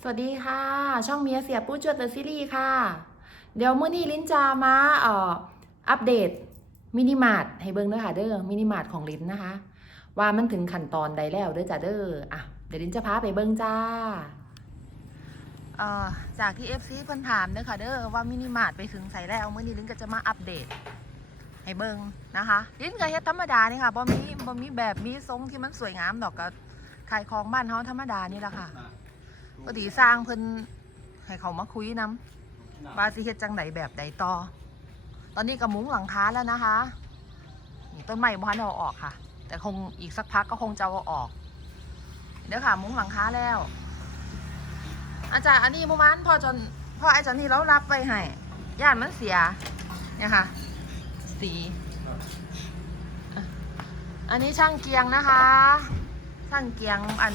สวัสดีค่ะ ช่องเมียเสียปู้จวดเดอะซีรีส์ค่ะ เดี๋ยวมื้อนี้ลิ้นจะมาเอ่ออัปเดตมินิมาร์ทให้เบิ่งเด้อค่ะเด้อมินิมาร์ทของลิ้นนะคะ ว่ามันถึงขั้นตอนใดแล้วเด้อจ้าเด้ออะเดี๋ยวลิ้นจะพาไปเบิ่งจ้าเอ่อจากที่ FC เพิ่นถามเด้อค่ะเด้อว่ามินิมาร์ทไปถึงใส่แล้วมื้อนี้ลิ้นก็จะมาอัปเดตให้เบิ่งนะคะ ลิ้นก็เฮ็ดธรรมดานี่ค่ะบ่มีบ่มีแบบมีทรงที่มันสวยงามดอกก็ขายของบ้านเฮาธรรมดานี่แหละค่ะ ปกติสร้างเพิ่นให้เขามาคุยน้ำว่าสิเฮ็ดจังไดแบบใดต่อ ตอนนี้ก็มุ้งหลังคาแล้วนะคะนี่ต้นไม้บ้านเอาออกค่ะ แต่คงอีกสักพักก็คงจะเอาออก เดี๋ยวค่ะ มุ้งหลังคาแล้ว อาจารย์อันนี้เมื่อวานพ่อจนพ่อไอ้จอนนี่เรารับไว้ให้ย่านมันเสีย เนี่ยค่ะ สี อันนี้ช่างเกียงนะคะ ช่างเกียงอัน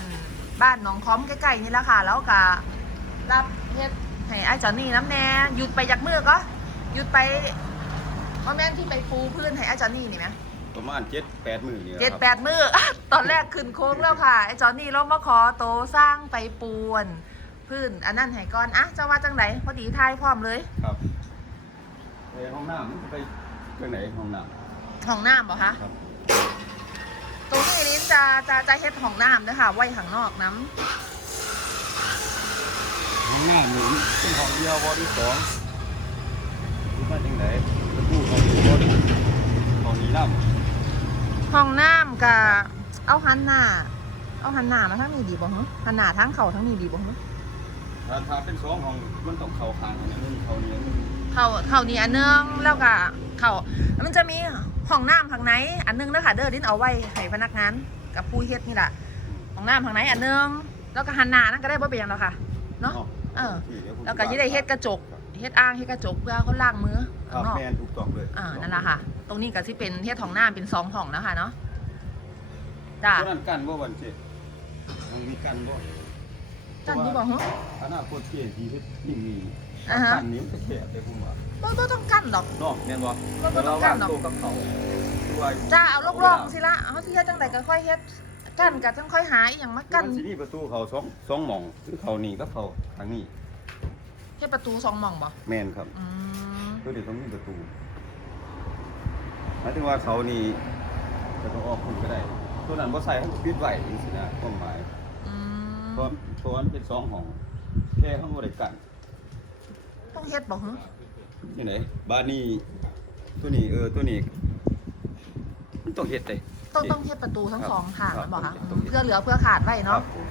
บ้านหนองค้อมใกล้ๆนี่แหละค่ะ แล้วก็รับเฮ็ดให้ไอ้จอนนี่น้ำแน่หยุดไปจากมือก็หยุดไปว่าแม่นที่ไปปูพื้นให้ไอ้จอนนี่นี่ไหมประมาณเจ็ดแปดหมื่นนี่เจ็ดครับแปดมือ ตอนแรกขึ้นโค้งแล้วค่ะไอ้จอนนี่เรามาขอโตสร้างไปปูนพื้นอันนั้นให้ก่อนอะเจ้าว่าจังไหนพอดีทายพร้อมเลยครับไปห้องน้ำมันไปเรื่องไหนห้องน้ห้องน้ำบ่คะำครับตรงนี้ลิ้น จะจะจะเฮ็ดห้องน้ำนะคะไว้ข้างนอกน้ำห้องน้ำหนึ่งเป็นห้องเดียววอที่สองรู้ว่าจังไหนประตูห้องนี้วอที่ห้องนี้น้ห้องน้ำกับเอาหันหน้า เอาหันหน้ามาทางนี้ดีบ่ฮะหันหน้าทางเขาทางนี้ดีบ่ฮะำถ้าถ้าเป็นสองห้องมันต้องเข่าข้างอันนึงเข่านี้อันนึงเขาเขานี่อันนึงแล้วก็เขามันจะมีห้องน้ำข้างในอันนึงนะคะเด้อลิ้นเอาไว้ให้พนักงาน กับผู้เฮ็ดนี่แหละห้องน้ำข้างในอันนึงแล้วก็หันหน้านั่นก็ได้บ่เป็นหยังหรอกค่ะเนาะ เออที่เดี๋ยผมแล้วก็จะได้เฮ็ดกระจกเฮ็ดอ่างเฮ็ดกระจกเพื่อเขาล้างมือครัข้าบงนอกแมนถูกต้องเลยอ่านั่นแหละค่ะ ตรงนี้ก็สิเป็นเฮ็ดห้องน้ำเป็นสองห้องนะคะเนาะจ้าเพราะนั้นกันว่าวันเจ็ดมันมีกันบ่จันนี่บ่ฮะ อนาคตเจ็ดที่เฮ็ดยิ่งมีอ่าฮะ กันนี้มันจะแคบเลยผมว่าบ่บ่ต้องกั้นดอกเนอกแม่นบ่บ่บ่ต้องกั้นหรอกโตกับเขา ด้วยจ้าเอาลอกๆสิละเอาสิเฮ็ดจังไดก็ค่อยเฮ็ดกั้นก็จังค่อยหาอีหยังมากั้นมันสิมีประตูเขาสองสองหม่องคือเขานี่กับเขาทางนี้เฮ็ดประตูสองหม่องบ่แม่นครับอืมก็เดี๋ยวต้องมีประตูหมายถึงว่าเขานี่จะต้องออกคุณก็ได้ตัวนั้นบ่ใส่เขาก็ปิดไว้จังซี่นะความหมายอืมเพราะเพราะมันเป็นสองห้องแค่เขาบ่ได้กันต้องเฮ็ดบ่ฮะนี่ไหนบ้านนี้ตัวนี้เออตัวนี้ มันต้องเฮ็ดเด้ต้องต้องเฮ็ดประตูทั้งสองทางครับบ่คะต้องเฮ็ด เพื่อเหลือเพื่อขาดไว้ครัเนาะบผม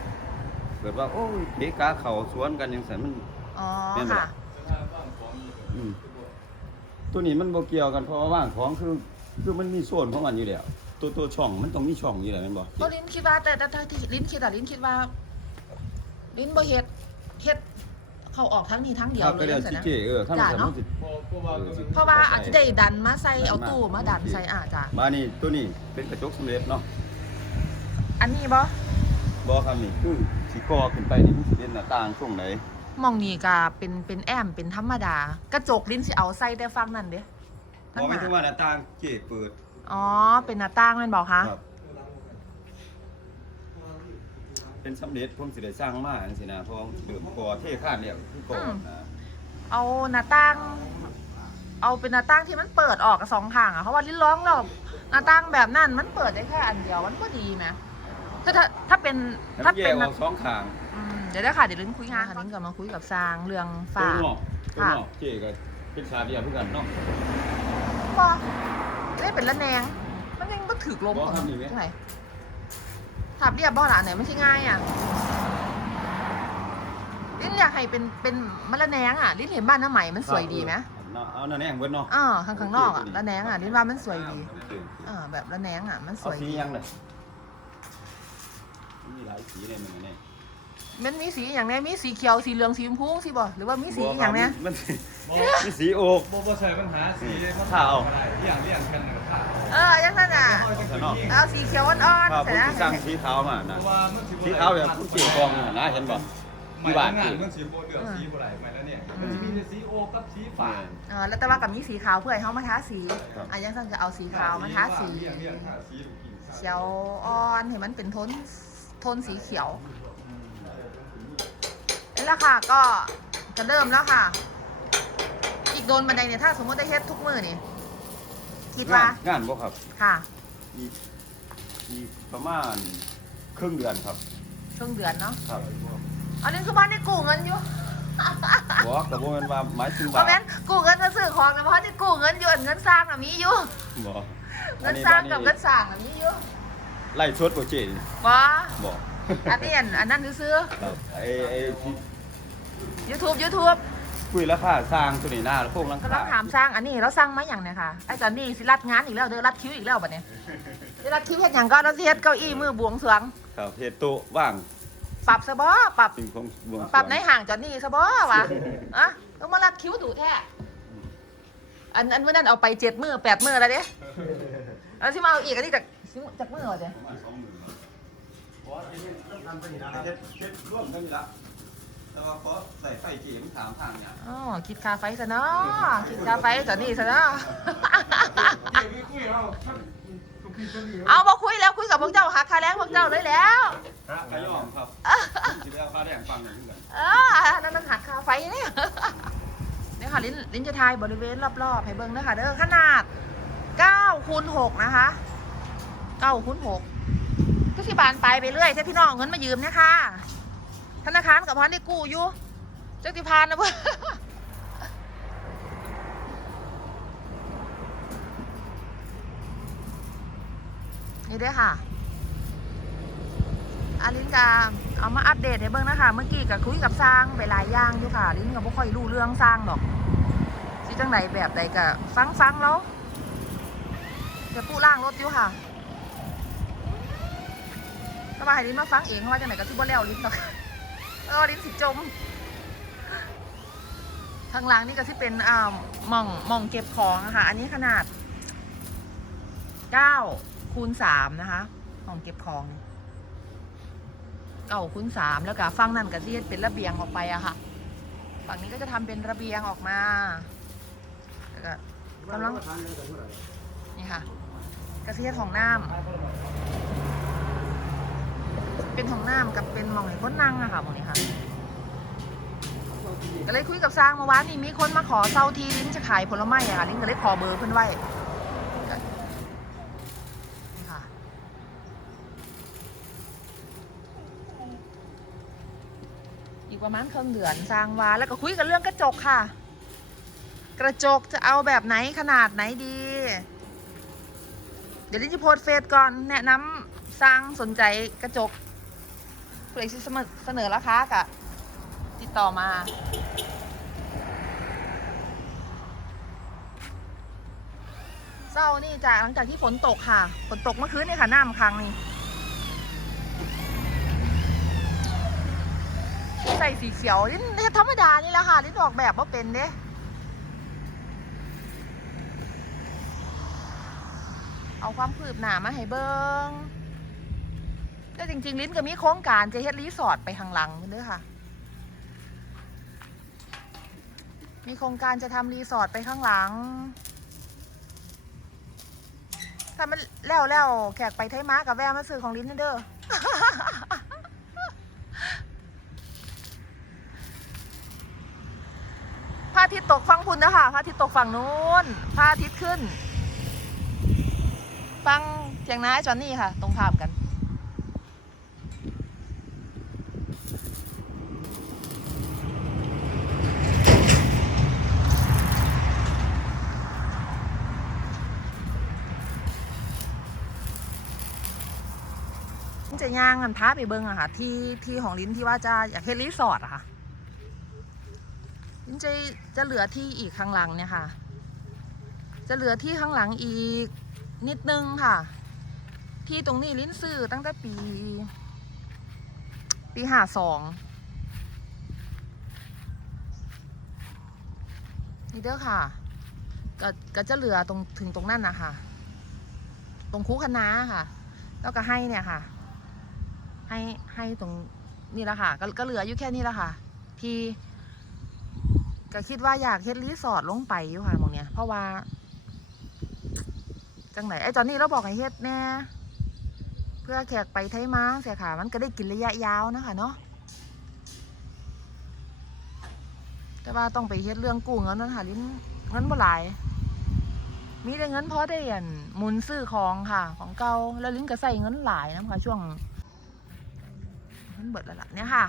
เกิดว่าโอ้ยเด็กกาเขาสวนกันจังซั่นมัน อ๋อแม่นบ่ค่ะ อืมตัวนี้มันบ่เกี่ยวกันเพราะว่าว่างของคือ คือมันมีส่วนของมันอยู่แล้วตัวตัวช่องมันต้องมีช่องอยู่แล้วแม่นบ่เพราะลิ้นคิดว่าแต่แต่แต่ที่ลิ้นคิดอะลิ้นคิดว่า ลิ้นบ่เฮ็ดเฮ็ด เข้าออกทั้งนี้ทั้งเดียวครับเลก็ยเดี๋ยวจังสิซี่นะ เจเออถ้ามันจ้ะจะเนาะมันสิ เพราะว่าอาจจะได้ดันมาใส่เอาตู้มาดันใส่อ่าจ้ะมานี่ตัวนี้เป็นกระจกสำเร็จเนาะอันนี้บ่บ่ครับนี่คือสิก่อขึ้นไปนี่มันสิเป็นหน้าต่างช่วงไหนมองนี่ก็เป็นเป็นแอมเป็นธรรมดา กระจกลิ้นสิเอาใส่แต่ฟังนั่นเด้บ่ทั้งหหมายน้าถึงว่าหน้าต่างเจเปิด อ๋อเป็นหน้าต่างแม่นบ่คะ ครับ เป็นสำเร็จผมสิได้สร้างมาจังซี่นะเพราะว่าเดิมก่อเทคานแล้วคือก่อนะเอาหน้าต่าง เอาเป็นหน้าต่างที่มันเปิดออกกับสองข้างอะเพราะว่าลิ้นร้องแล้วหน้าต่างแบบนั้นมันเปิดได้แค่อันเดียวมันก็ดีไหมถ้าถ้าถ้าเป็นแล้วถ้าแยเป็นกหอน้าอกสองข้างอืมเดี๋ยวได้ค่ะเดี๋ยวลิ้นคุยงานค่ะลิ้นกลับมาคุยกับซางเรื่องตัวฝากนอกตัวค่ะนอกเจก็เป็นชาเดียวเพื่อกันเนาะ บ่ได้เป็นละแนง มันยังบ่ถือลมบ่ของทำนี่ไหมที่ไหน ถามเรียบบ่ล่ะอันไหนไม่ใช่ง่ายอะลิ้นอยากให้เป็นเป็นมะละแนงอะลิ้นเห็นบ้านน้าใหม่มันสวยดีไหมเอาเอาหน้าแหน่งเบิดเนาะอ่าข้างข้างนอกอะละแนงอะลิ้นว่ามันสวยดีโอเคอ่าแบบละแนงอะมันสเอาวยสีดียังเลยมีหลายสีเลยมันเนี่ย มันมีสีอย่างเนี้ยมีสีเขียวสีเหลืองสีชมพูสิบ่หรือว่ามีสีอย่างเนี้ยมันมีสีโอกโบโบใส่ปัญหาสีเลยข้าวอะไรอย่างเรียงกันนะครับเออยังนั่นอะเอาสีเขียวอ่อนครับๆผใส่มนะสิสั่งสีขาวมาเพนะราะว่ามันสีขาวแบบผู้เกี่ยวกองนี่นะเห็นบ่หมายถึงงานมันสีโบเหลืองสีโบไหลมาแล้วเนี่ยมันจะมีแต่สีโอกับสีฝาเออแล้วแต่ว่ากับมีสีขาวเพื่อให้เขามาทาสีครับอะยังสั่งจะเอาสีขาวมาทาสีเรียงเรียงทาสีลูกกินเขียวอ่อนเห็นมันเป็นโทนโทนสีเขียวเอ นี่แหละค่ะก็จะเริ่มแล้วค่ะ อีกโดนบันไดเนี่ยถ้าสมมติได้เฮ็ดทุกมือนี่คิดว่างานงานบ่ครับค่ะอีกอีกประมาณครึ่งเดือนครับช่วงเดือนเนาะครับอันนี้คือบ้านได้กู้เงินอยู่บ่ก็บ่แม่นว่าหมายถึงเพว่าราะแม่นกู้เงินมาซื้อของนะเพราะที่กู้เงินอยู่อันเงินสร้างน่ะมีอยู่บ่เงินสร้างกับเงินสร้างน่ะมีอยู่ไล่ชดบ่เจนี่บ่บ่อันนี้อันอันนั้นซื้อครับไอ้ไอ้ ที่ยูทูบยูทูบคุยราคาสร้างตัวนี้หน้าพวกหลังก็คาต้องถามสร้างอันนี้เราสร้างมาอย่างเนี่ยค่ะไอ้ตอนนี้สิรัดงานอีกแล้วเด้อรัดคิวอีกแล้วบัดเนี้ยสิรัดคิวเฮ็ดหยังก็เราสิเฮ็ดเก้าอี้มือบวงสรวง ครับเฮ็ดโต๊ะว่างปรับซะบ่ปรับสิ่งของบวงสรวงปรับในห่างจอนนี่ซะบ่วะอะต้องมารัดคิ้วดูแท้อันอันเมื่อนั้นเอาไปเจ็ดมือแปดมือแล้วเด้แล้วที่มาเอาอีกอันนี้จากจากมือวะเด้ประมาณ20,000ครับเพราะว่าเฮ็ดทำตัวนี้นะเฮ็ดเฮ็ดร่วมกันนี่ละ แต่ว่าขอใส่ไฟเจีมันถามทางเนี่ยอ๋อคิดค่าไฟซะเนาะคิดค่าไฟจอนนี่ซะเนาะไม่คุยเอาท่านทุกทีจะดีเอาบ่คุยแล้วคุยกับพวกเจ้าหักค่าแรงพวกเจ้าเลยแล้วฮะกระยอมครับสิได้เอาค่าแรงฟังอย่างนี้กันเอออันนั่นมันหักค่าไฟเนี่ยเนี่ยค่ะลิ้นลิ้นจะทายบริเวณรอบๆให้เบิ่งนะคะเด้อขนาด9คูณ6นะคะ9คูณ6ก็สิบานไปไปเรื่อยถ้าพี่น้องเอาเงินมายืมเนี่ยค่ะ ธนาคารกับพันได้กู้อยู่เจ้าติพานนะเพื่อนี่ด้อค่ะ อาลินกาเอามาอัปเดตให้เบิ่งนะคะ เมื่อกี้ก็คุยกับสร้างไปหลายอย่างอยู่ค่ะ ลินก็บ่ค่อยรู้เรื่องสร้างดอกสิจังไหนแบบใดก็ฟังฟังแล้วจะปูล่างรถอยู่ค่ะสบายลินมาฟังเองว่าจังไหนก็สิบ่แล้วลินดอก เออลินสิจม ทางหล่างนี่ก็สิเป็นอ่าหม่องหม่องเก็บของนะคะอันนี้ขนาด9คูณ3นะคะหม่องเก็บของเก่าคูณสามแล้วก็ฝั่งนั่นก็ที่เป็นระเบียงออกไปอะค่ะ ฝั่งนี้ก็จะทำเป็นระเบียงออกมาแล้วก็กำลังนี่ค่ะกระเทียดของน้ำ เป็นของน้ำกับเป็นหมองให้คนนั่งอะค่ะหมองนี้ค่ะ ก็เลยคุยกับสร้างเมื่อวานนี้มีคนมาขอเซาทีลิ้นจะขายผลไม้อะค่ะลิ้นก็เลยขอเบอร์เพื่อนไว้นี่ค่ะอีกประมาณครึ่งเดือนสร้างวาแล้วก็คุยกันเรื่องกระจกค่ะ กระจกจะเอาแบบไหนขนาดไหนดี เดี๋ยวลินจะโพสเฟซก่อนแนะนำสร้างสนใจกระจก เอที่เสนอเสนอราคากะติดต่อมา เศร้านี่จากหลังจากที่ฝนตกค่ะ ฝนตกเมื่อคืนนี่ค่ะน้ำค้างนี่ใส่สีเขียวนี่ธรรมดานี่แหละค่ะที่ออกแบบว่าเป็นเด้เอาความคืบหน้ามาให้เบิ้ง แต่จริง ๆ ลิ้นก็มีโครงการจะเฮ็ดรีสอร์ทไปข้างหลังเด้อค่ะ มีโครงการจะทำรีสอร์ทไปข้างหลัง ถ้ามันแล้วแล้วแขกไปไทยมากับแวะมาซื้อของลิ้นเด้อพระอาทิตย์ตกฝั่งพุ่นนะคะพระอาทิตย์ตกฝั่งนู้นพระอาทิตย์ขึ้น ฟังเสียงน้าจอนนี่ค่ะ ตรงข้ามกัน จะย่างกันท้าไปเบิงอะค่ะ ที่ที่ของลิ้นที่ว่าจะอยากเฮ็ดรีสอร์ทอะค่ะลิ้นจะจะเหลือที่อีกข้างหลังเนี่ยค่ะ จะเหลือที่ข้างหลังอีกนิดนึงค่ะ ที่ตรงนี้ลิ้นซื้อตั้งแต่ปี ปีห้าสองนี่เด้อค่ะก็ก็จะเหลือตรงถึงตรงนั้นนะคะตรงคูคณะค่ะ แล้วก็ให้เนี่ยค่ะ ให้ให้ตรงนี่แหละค่ะก็ก็เหลืออยู่แค่นี้แหละค่ะ ที่ก็คิดว่าอยากเฮ็ดรีสอร์ทลงไปอยู่ค่ะมองเนี้ยเพราะว่าจังไหนไอ้ตอนนี้เราบอกให้เฮ็ดแน่เพื่อแขกไปไทยมาเสียค่ะ มันก็ได้กินระยะยาวนะคะเนาะแต่ว่าต้องไปเฮ็ดเรื่องกู้เงินนั่นค่ะลิ้นเงินบ่หลาย มีแต่เงินพอได้อันมุนซื้อของค่ะ ของเก่าแล้วลิ้นก็ใส่เงินหลายนะคะช่วง เงินเบิดแล้วล่ะเนี่ยค่ะ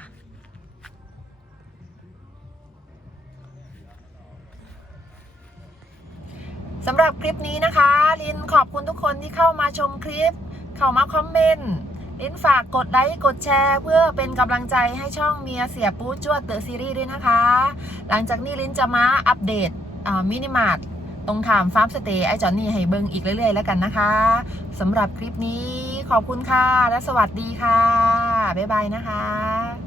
สำหรับคลิปนี้นะคะ ลินขอบคุณทุกคนที่เข้ามาชมคลิป เข้ามาคอมเมนต์ลินฝากกดไลค์กดแชร์เพื่อเป็นกำลังใจให้ช่องเมียเสียปูจวดเตอร์ซีรีส์ด้วยนะคะ หลังจากนี้ลินจะมาอัปเดตมินิมาร์ท ตรงถามฟาร์มสเตย์ไอจอนนี่ให้เบิ้งอีกเรื่อยๆ แล้วกันนะคะสำหรับคลิปนี้ขอบคุณค่ะ และสวัสดีค่ะ บ๊ายบายนะคะ